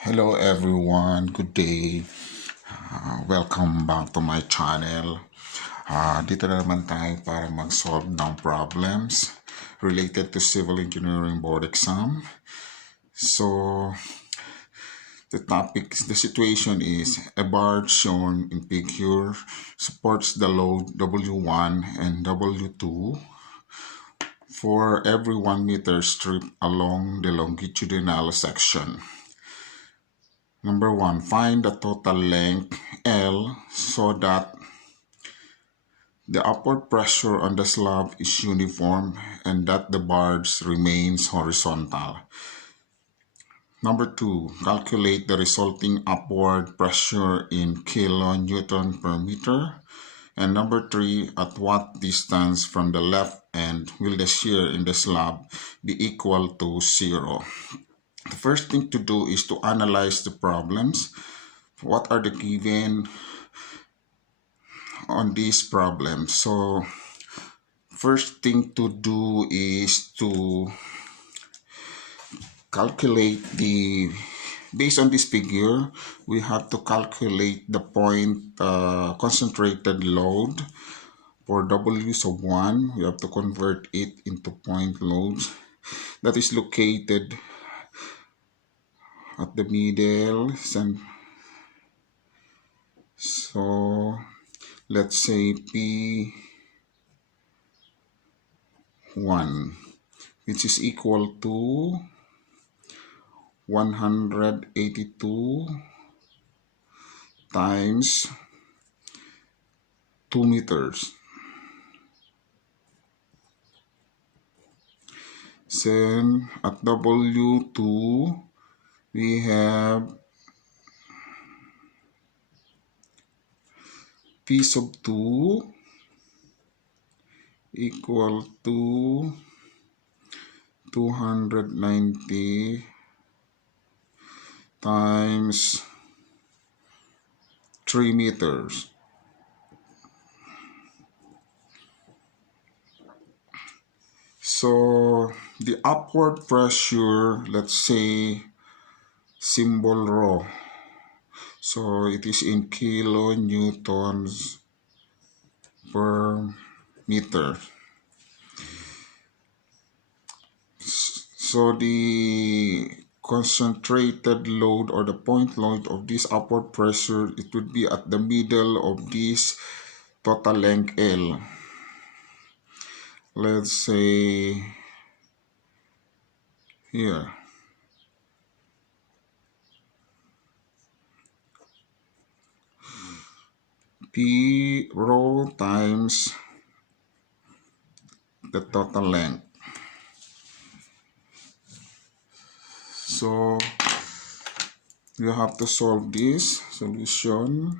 Hello everyone, good day. Welcome back to my channel. Dito na naman tayo para mag-solve ng problems related to Civil Engineering Board exam. So, the situation is a barge shown in figure supports the load W1 and W2 for every 1 meter strip along the longitudinal section. Number 1, find the total length L so that the upward pressure on the slab is uniform and that the barge remains horizontal. Number 2, calculate the resulting upward pressure in kilonewton per meter. And number 3, at what distance from the left end will the shear in the slab be equal to 0? The first thing to do is to analyze the problems. What are the given on these problems? So first thing to do is to calculate based on this figure, we have to calculate the point concentrated load for W sub 1. We have to convert it into point loads that is located at the middle. So let's say P1, which is equal to 182 times 2 meters. Then at W2, we have P sub 2 equal to 290 times 3 meters. So the upward pressure, let's say symbol rho. So it is in kilonewtons per meter. So the concentrated load or the point load of this upward pressure, it would be at the middle of this total length L. Let's say here. P rho times the total length. So you have to solve this solution.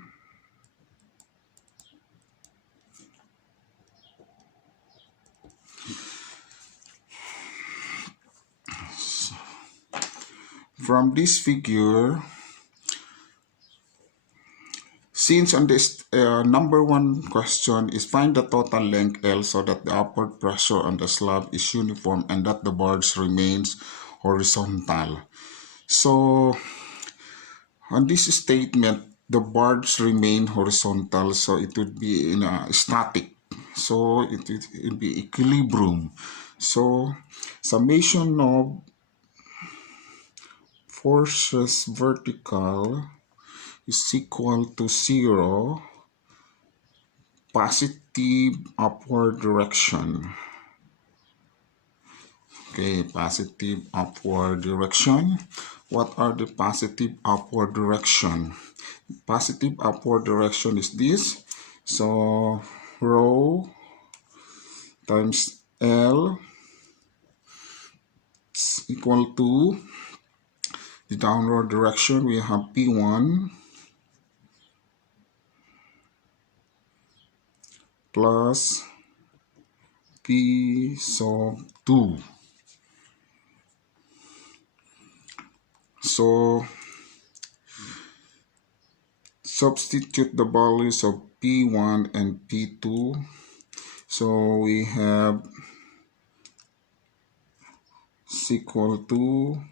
From this figure, since on this number 1 question is find the total length L so that the upward pressure on the slab is uniform and that the barge remains horizontal. So on this statement, the barge remain horizontal, so it would be in a static. So it will be equilibrium. So summation of forces vertical is equal to 0, positive upward direction. Okay, positive upward direction. What are the positive upward direction? Positive upward direction is this. So rho times L is equal to the downward direction. We have P1 plus P sub 2. So substitute the values of P1 and P2. So we have is equal to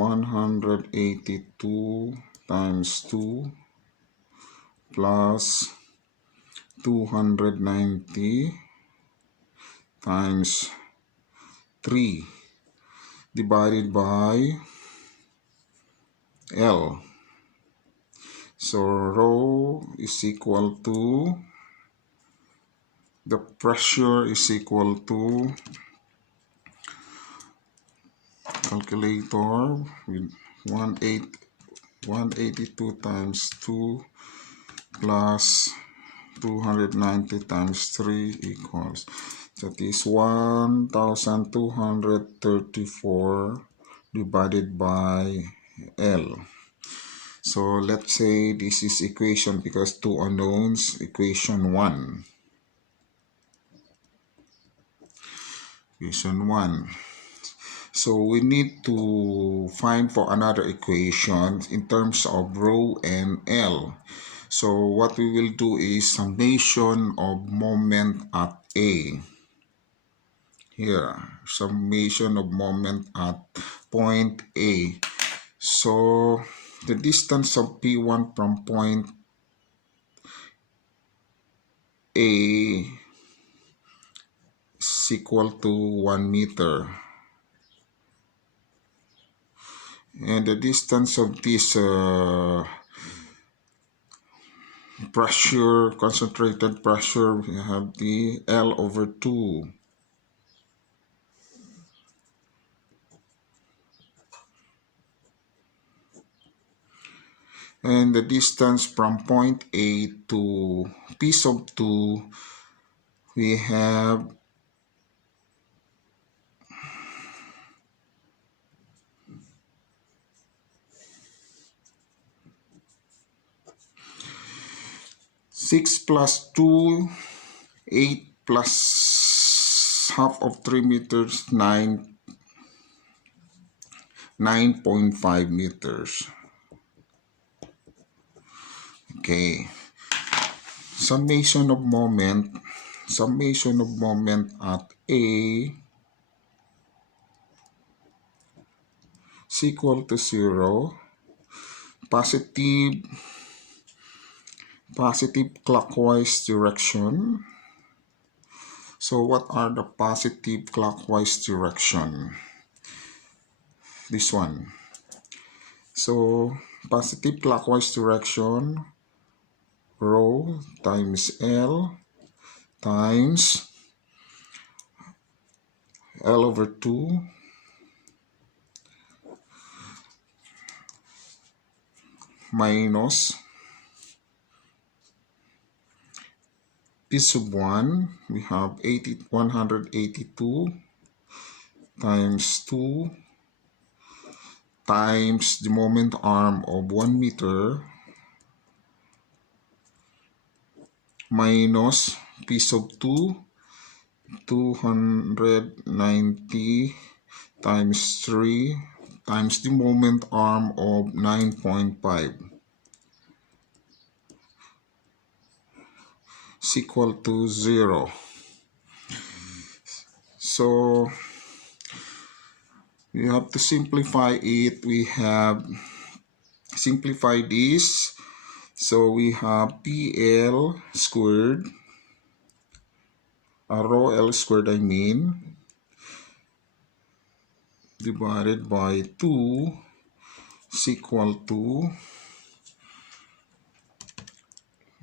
182 times 2 plus 290 times 3 divided by L. So rho is equal to, the pressure is equal to, calculator, with 182 times 2 plus 290 times 3 equals, that is 1234 divided by L. So let's say this is equation, because two unknowns, equation 1. Equation 1. So we need to find for another equation in terms of rho and L. So what we will do is summation of moment at A. Here, summation of moment at point A. So the distance of P1 from point A is equal to 1 meter. And the distance of this pressure, concentrated pressure, we have the L over 2. And the distance from point A to P sub 2, we have 6 plus 2, 8 plus half of 3 meters, 9.5 meters. Okay. Summation of moment at A is equal to 0. Positive clockwise direction. So what are the positive clockwise direction? This one. So positive clockwise direction, rho times L times L over 2 minus P sub 1, we have 182 times 2 times the moment arm of 1 meter minus P sub 2, 290 times 3 times the moment arm of 9.5 is equal to 0. So we have to simplify it. We have simplified this. So we have PL squared, rho L squared I mean, divided by 2 is equal to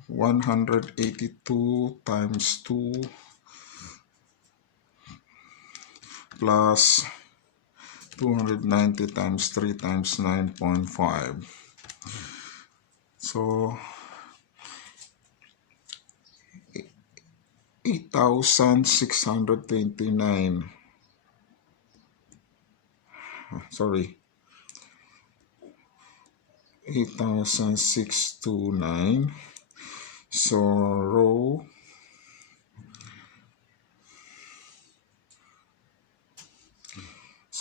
182 times 2 plus 290 times 3 times 9.5. So 8,629. Sorry. 8,629. So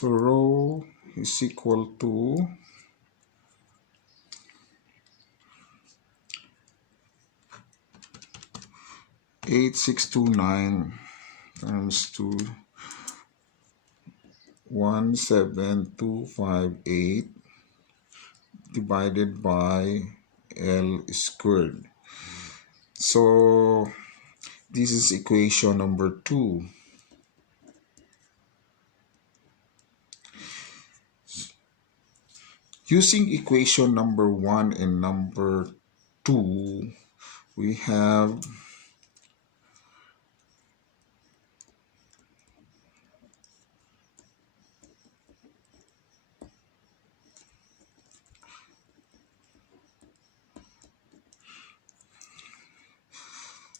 rho is equal to 8,629 times 2 17258 divided by L squared. So this is equation number 2. Using equation number 1 and number 2, we have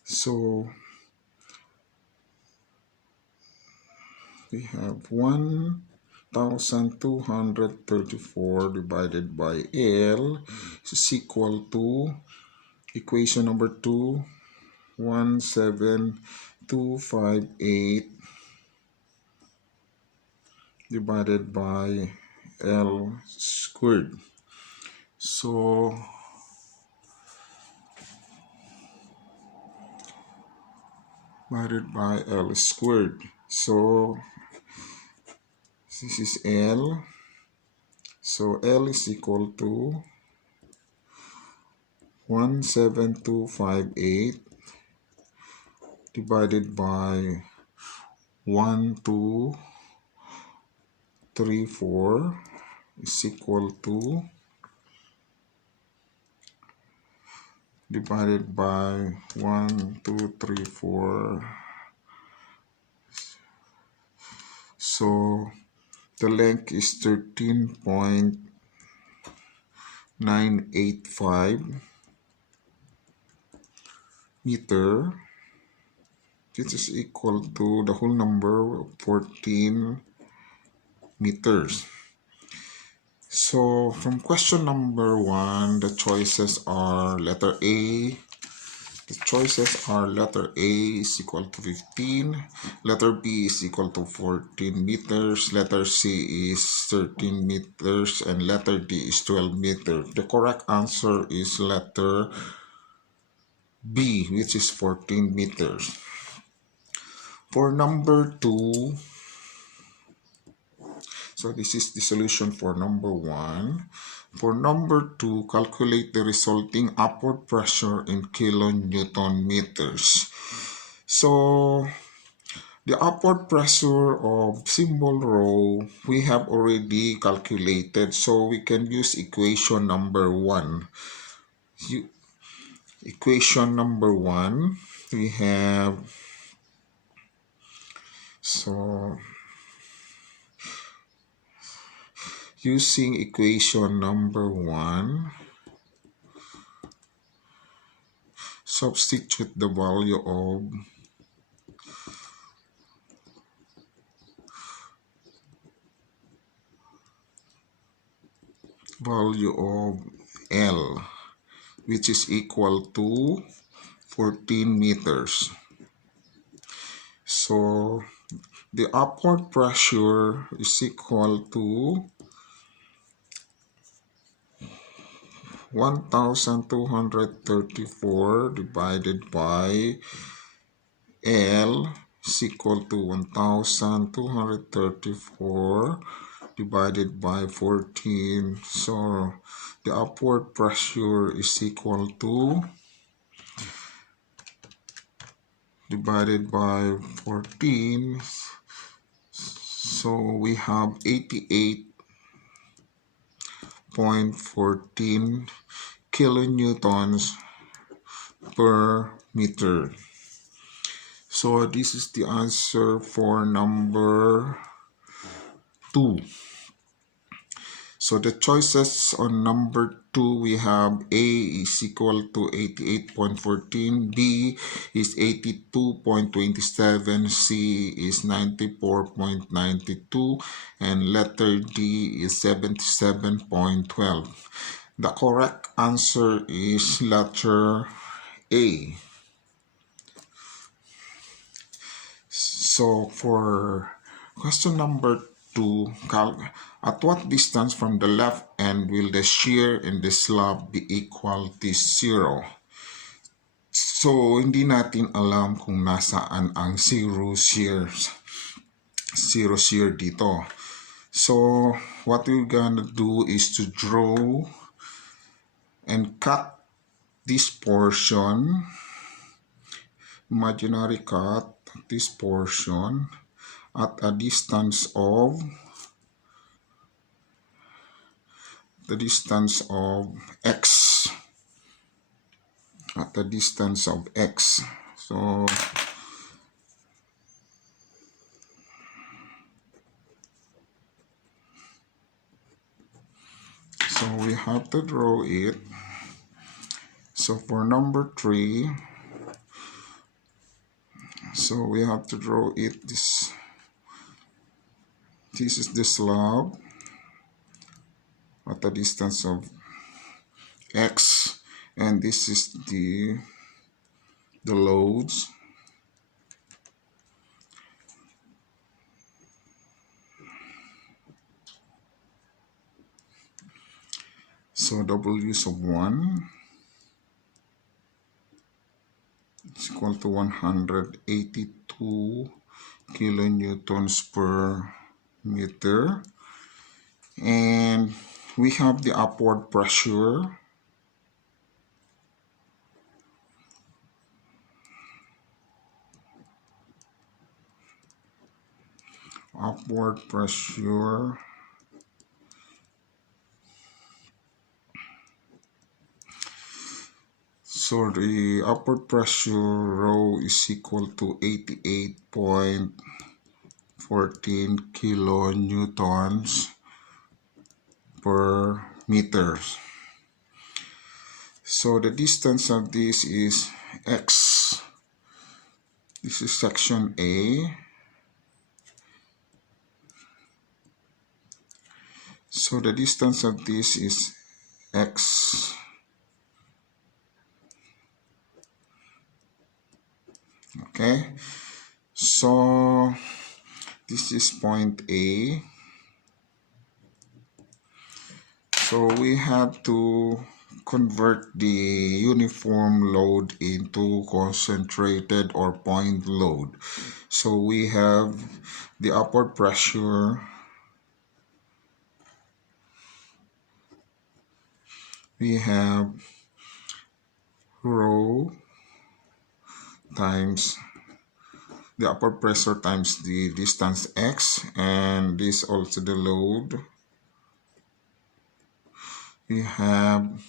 so we have 1234 divided by L is equal to equation number 2, 17258 divided by L squared. So divided by L squared. So this is L. So L is equal to 17258 divided by 1234 is equal to divided by 1234. So the length is 13.985 meter. This is equal to the whole number 14 meters. So from question number 1, the choices are letter A. The choices are letter A is equal to 15, letter B is equal to 14 meters, letter C is 13 meters, and letter D is 12 meters. The correct answer is letter B, which is 14 meters. For number 2, so this is the solution for number 1. For number 2, calculate the resulting upward pressure in kilonewton meters. So the upward pressure of symbol rho we have already calculated, so we can use equation number 1. Equation number 1, we have, so using equation number 1, substitute the value of L, which is equal to 14 meters. So the upward pressure is equal to 1234 divided by L is equal to 1234 divided by 14. So the upward pressure is equal to, divided by 14, so we have 88.14 kilonewtons per meter. So this is the answer for number 2. So the choices on number 2, we have A is equal to 88.14, B is 82.27, C is 94.92, and letter D is 77.12. The correct answer is letter A. So for question number 2, at what distance from the left end will the shear in the slab be equal to 0? So hindi natin alam kung nasaan ang zero shear dito. So what we're gonna do is to draw and cut this portion, imaginary cut this portion at a distance of x, at the distance of x. So we have to draw it. So for number 3, so we have to draw it. This is the slab at a distance of x, and this is the loads. So W sub 1 is equal to 182 kilonewtons per meter, and we have the upward pressure. So the upward pressure rho is equal to 88.14 kilonewtons per meter. So the distance of this is x. This is section A. So the distance of this is x. Okay, so this is point A. So we have to convert the uniform load into concentrated or point load. So we have the upward pressure, we have rho times the upward pressure times the distance x, and this also the load. We have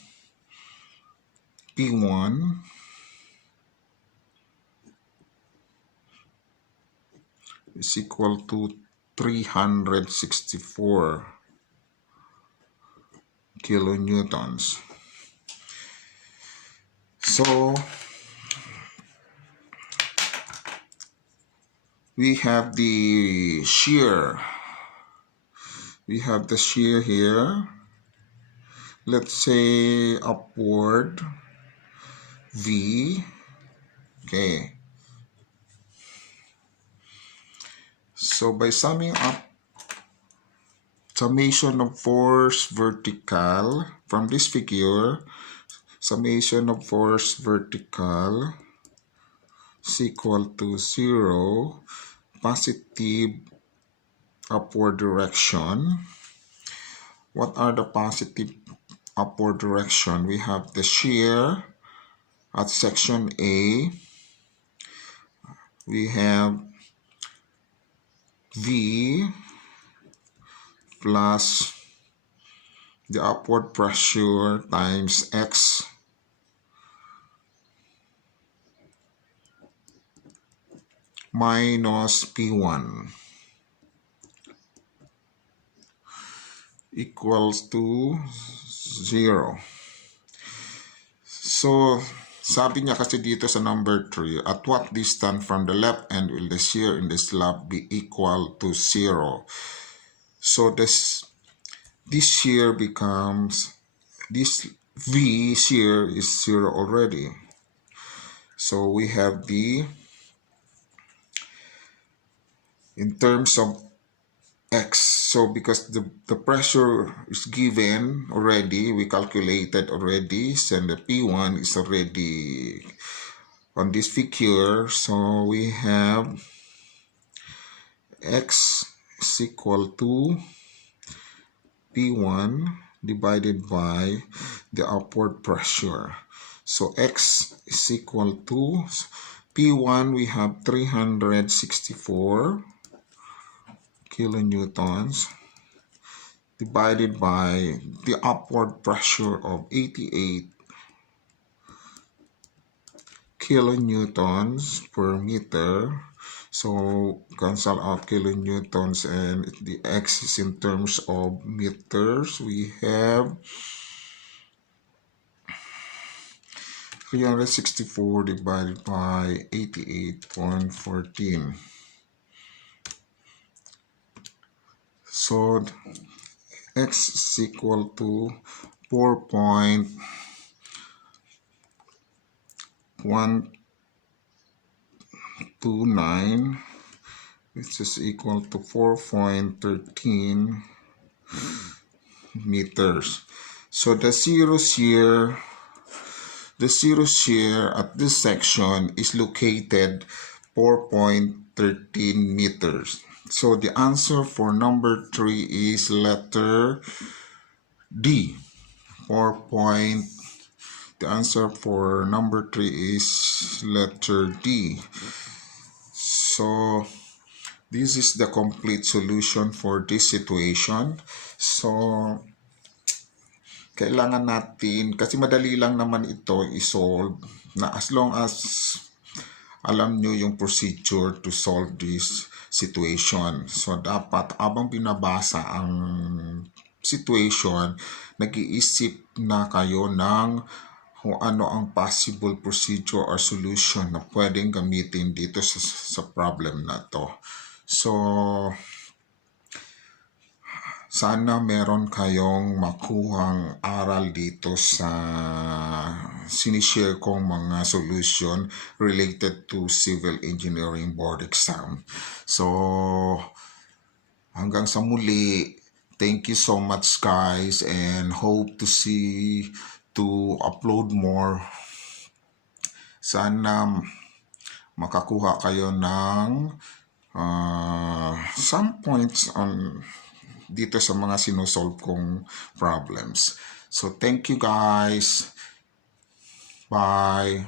P1 is equal to 364 kilonewtons. So we have the shear. We have the shear here. Let's say upward V. Okay. So by summing up, summation of force vertical from this figure, summation of force vertical is equal to 0, positive upward direction. What are the positive upward direction? We have the shear at section A. We have V plus the upward pressure times X minus P1 equals to 0. So sabi niya kasi dito sa number 3, at what distance from the left end will the shear in the slab be equal to 0? So this shear becomes, this V shear is 0 already. So we have the, in terms of X, so because the pressure is given already, we calculated already, and the P1 is already on this figure. So we have X is equal to P1 divided by the upward pressure. So X is equal to P1, we have 364 kilonewtons divided by the upward pressure of 88 kilonewtons per meter. So cancel out kilonewtons and the X is in terms of meters. We have 364 divided by 88.14. So X is equal to 4.129, which is equal to 4.13 meters. So the zero shear at this section is located 4.13 meters. So the answer for number 3 is letter D. The answer for number 3 is letter D. So this is the complete solution for this situation. So kailangan natin, kasi madali lang naman ito i-solve, na as long as alam nyo yung procedure to solve this situation. So dapat abang binabasa ang situation, nag-iisip na kayo ng kung ano ang possible procedure or solution na pwedeng gamitin dito sa problem na to. So sana meron kayong makuhang aral dito sa sinishare kong mga solution related to Civil Engineering Board exam. So hanggang sa muli, thank you so much guys, and hope to upload more. Sana makakuha kayo ng some points on dito sa mga sinosolve kong problems. So thank you guys. Bye.